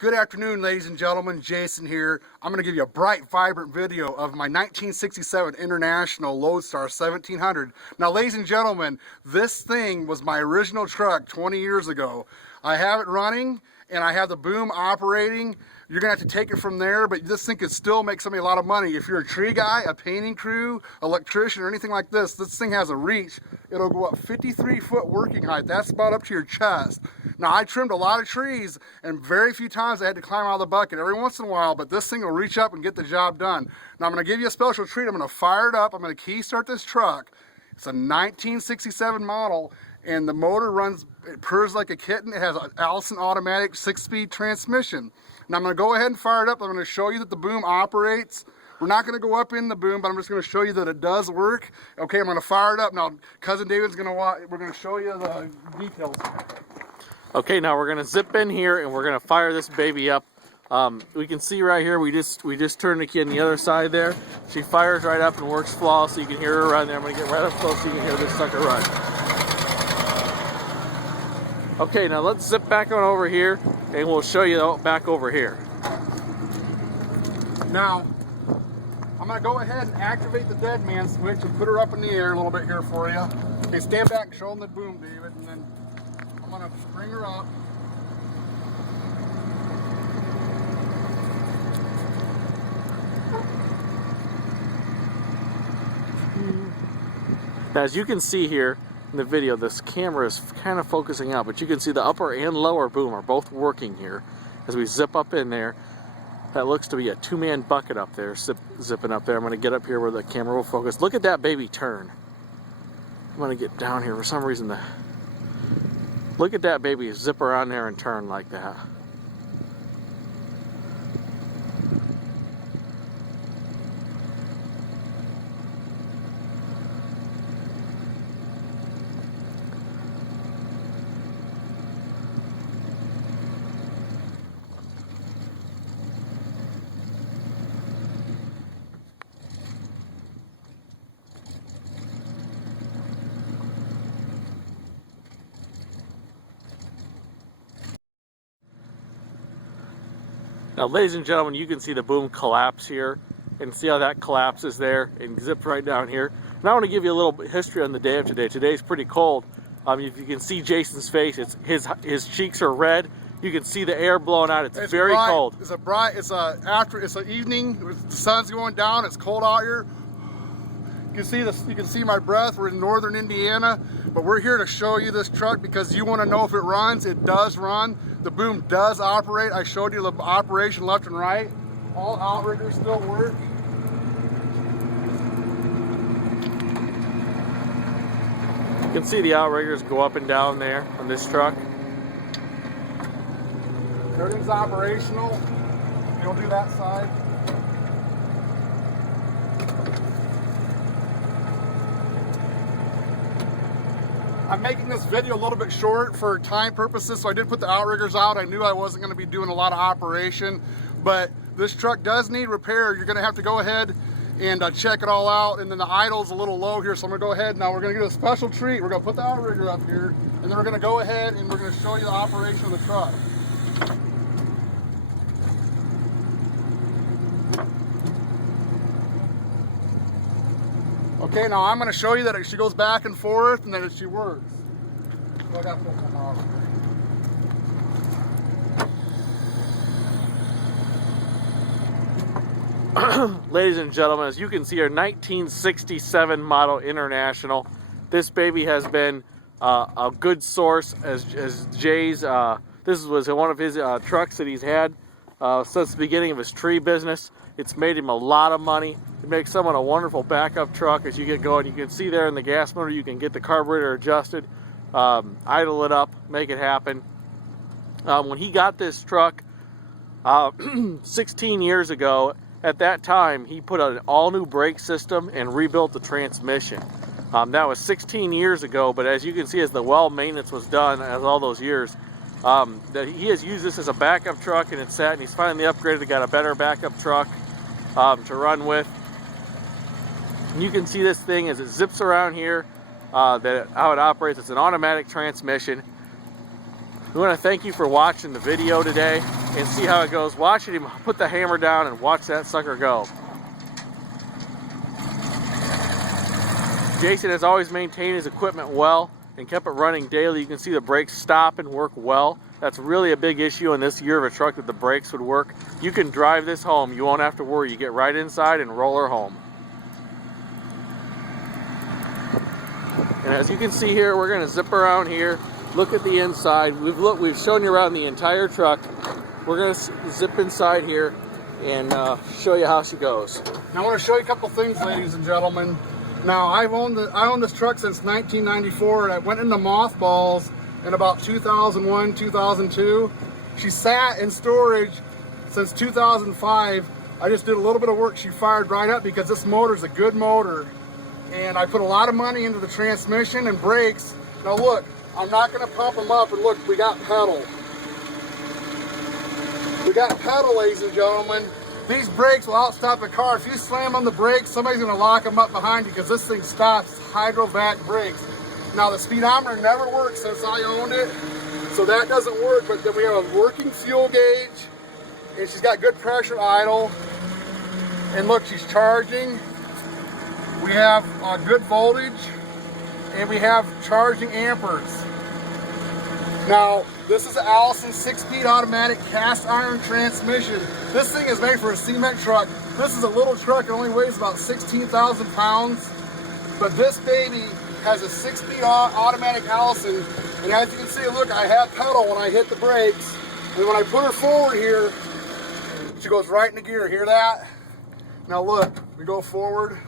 Good afternoon, ladies and gentlemen. Jason here. I'm going to give you a bright, vibrant video of my 1967 International Loadstar 1700. Now, ladies and gentlemen, this thing was my original truck 20 years ago. I have it running, and I have the boom operating. You're going to have to take it from there, but this thing could still make somebody a lot of money. If you're a tree guy, a painting crew, electrician, or anything like this thing has a reach. It'll go up 53-foot working height. That's about up to your chest. Now, I trimmed a lot of trees, and very few times I had to climb out of the bucket. Every once in a while, but this thing will reach up and get the job done. Now, I'm going to give you a special treat. I'm going to fire it up. I'm going to key start this truck. It's a 1967 model, and the motor runs, it purrs like a kitten. It has an Allison automatic 6-speed transmission. Now, I'm going to go ahead and fire it up. I'm going to show you that the boom operates. We're not going to go up in the boom, but I'm just going to show you that it does work. Okay, I'm going to fire it up. Now, Cousin David's going to watch. We're going to show you the details. Okay, now we're going to zip in here and we're going to fire this baby up. We can see right here, we just turned the key on the other side there. She fires right up and works flawless, so you can hear her run there. I'm going to get right up close so you can hear this sucker run. Okay, now let's zip back on over here and we'll show you back over here. Now, I'm going to go ahead and activate the dead man switch and put her up in the air a little bit here for you. Okay, stand back and show them the boom, David, and then I'm going to bring her up. Now, as you can see here in the video, this camera is kind of focusing out, but you can see the upper and lower boom are both working here. As we zip up in there, that looks to be a 2-man bucket up there, zipping up there. I'm going to get up here where the camera will focus. Look at that baby turn. I'm going to get down here for some reason. Look at that baby zip around there and turn like that. Now, ladies and gentlemen, you can see the boom collapse here and see how that collapses there and zips right down here. And I want to give you a little history on the day of today. Today's pretty cold. If you can see Jason's face, his cheeks are red. You can see the air blowing out. It's very bright, cold. It's an evening. The sun's going down. It's cold out here. You can see my breath. We're in northern Indiana, but we're here to show you this truck because you want to know if it runs. It does run. The boom does operate. I showed you the operation left and right. All outriggers still work. You can see the outriggers go up and down there on this truck. Everything's operational. You'll do that side. I'm making this video a little bit short for time purposes, so I did put the outriggers out. I knew I wasn't going to be doing a lot of operation, but this truck does need repair. You're going to have to go ahead and check it all out, and then the idle's a little low here, so I'm going to go ahead. Now we're going to get a special treat. We're going to put the outrigger up here, and then we're going to go ahead and we're going to show you the operation of the truck. Okay, now I'm going to show you that she goes back and forth and that she works. So I got to pull some off. Ladies and gentlemen, as you can see, our 1967 model International. This baby has been a good source as Jay's. This was one of his trucks that he's had since the beginning of his tree business. It's made him a lot of money. It makes someone a wonderful backup truck as you get going. You can see there in the gas motor, you can get the carburetor adjusted, idle it up, make it happen. When he got this truck 16 years ago, at that time, he put an all-new brake system and rebuilt the transmission. That was 16 years ago, but as you can see, as the well maintenance was done as all those years, that he has used this as a backup truck, and it's sat, and he's finally upgraded, got a better backup truck to run with. And you can see this thing as it zips around here, how it operates. It's an automatic transmission. We want to thank you for watching the video today. and see how it goes. Watching him put the hammer down and watch that sucker go. Jason has always maintained his equipment well and kept it running daily. You can see the brakes stop and work well. That's really a big issue in this year of a truck, that the brakes would work. You can drive this home. You won't have to worry. You get right inside and roll her home. And as you can see here, we're going to zip around here, look at the inside. We've shown you around the entire truck. We're going to zip inside here and show you how she goes. Now I want to show you a couple things, ladies and gentlemen. Now I owned this truck since 1994, and I went into mothballs in about 2001, 2002. She sat in storage since 2005. I just did a little bit of work. She fired right up because this motor is a good motor. And I put a lot of money into the transmission and brakes. Now look, I'm not gonna pump them up, and look, we got pedal. We got pedal, ladies and gentlemen. These brakes will outstop a car. If you slam on the brakes, somebody's gonna lock them up behind you because this thing stops hydrovac brakes. Now the speedometer never worked since I owned it, so that doesn't work, but then we have a working fuel gauge, and she's got good pressure idle. And look, she's charging. We have good voltage, and we have charging amperes. Now, this is an Allison 6-speed automatic cast iron transmission. This thing is made for a cement truck. This is a little truck. It only weighs about 16,000 pounds. But this baby has a 6-speed automatic Allison. And as you can see, look, I have pedal when I hit the brakes. And when I put her forward here, she goes right into gear. Hear that? Now look, we go forward.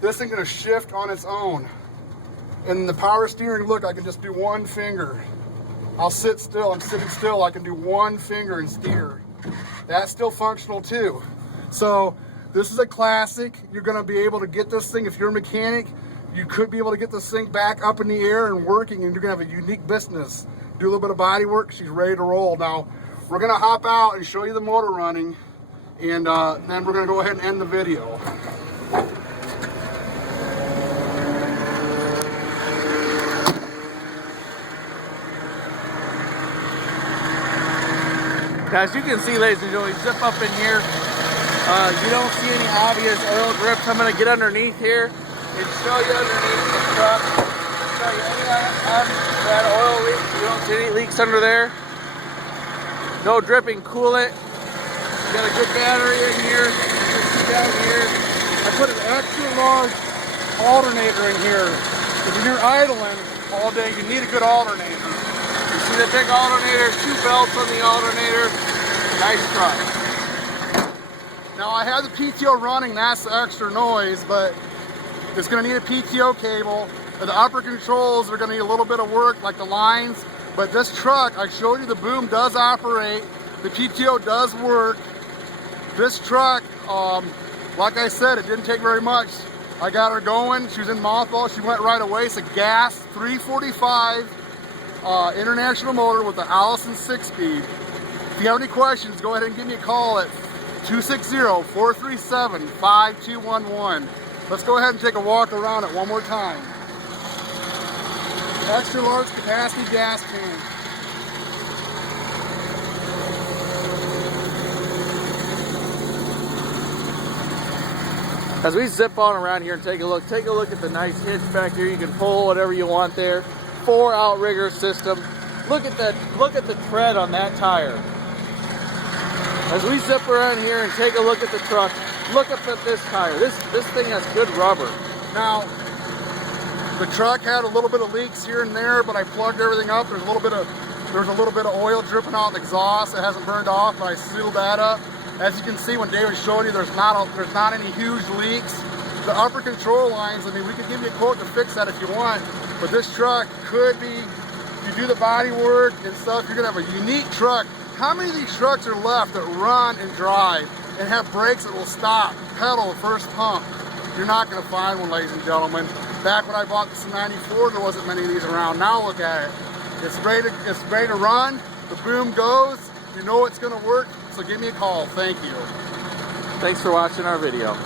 This thing's gonna shift on its own. And the power steering, look, I can just do one finger. I'll sit still, I'm sitting still, I can do one finger and steer. That's still functional too. So this is a classic. You're gonna be able to get this thing, if you're a mechanic, you could be able to get this thing back up in the air and working, and you're gonna have a unique business. Do a little bit of body work, she's ready to roll. Now, we're gonna hop out and show you the motor running, and then we're gonna go ahead and end the video. Now, as you can see, ladies and gentlemen, zip up in here. You don't see any obvious oil drips. I'm going to get underneath here and show you underneath the truck. Show you any that oil leaks. You don't see any leaks under there. No dripping coolant. Got a good battery in here. You can see down here. I put an extra large alternator in here. If you're idling all day, you need a good alternator. You see the big alternator, 2 belts on the alternator. Nice truck. Now I have the PTO running, that's the extra noise, but it's gonna need a PTO cable. The upper controls are gonna need a little bit of work, like the lines, but this truck, I showed you the boom does operate, the PTO does work. This truck, like I said, it didn't take very much. I got her going, she was in mothball, she went right away. It's a gas 345 international motor with the Allison 6-speed. If you have any questions, go ahead and give me a call at 260-437-5211. Let's go ahead and take a walk around it one more time. Extra large capacity gas tank. As we zip on around here and take a look at the nice hitch back here. You can pull whatever you want there. 4 outrigger system. Look at the tread on that tire. As we zip around here and take a look at the truck, look up at this tire. This thing has good rubber. Now, the truck had a little bit of leaks here and there, but I plugged everything up. There's a little bit of oil dripping out the exhaust. It hasn't burned off, but I sealed that up. As you can see, when David showed you, there's not any huge leaks. The upper control lines, I mean, we could give you a quote to fix that if you want, but this truck could be, if you do the body work and stuff, you're gonna have a unique truck. How many of these trucks are left that run and drive and have brakes that will stop, pedal the first pump? You're not gonna find one, ladies and gentlemen. Back when I bought this in '94, there wasn't many of these around. Now look at it. It's ready to run, the boom goes, you know it's gonna work, so give me a call. Thank you. Thanks for watching our video.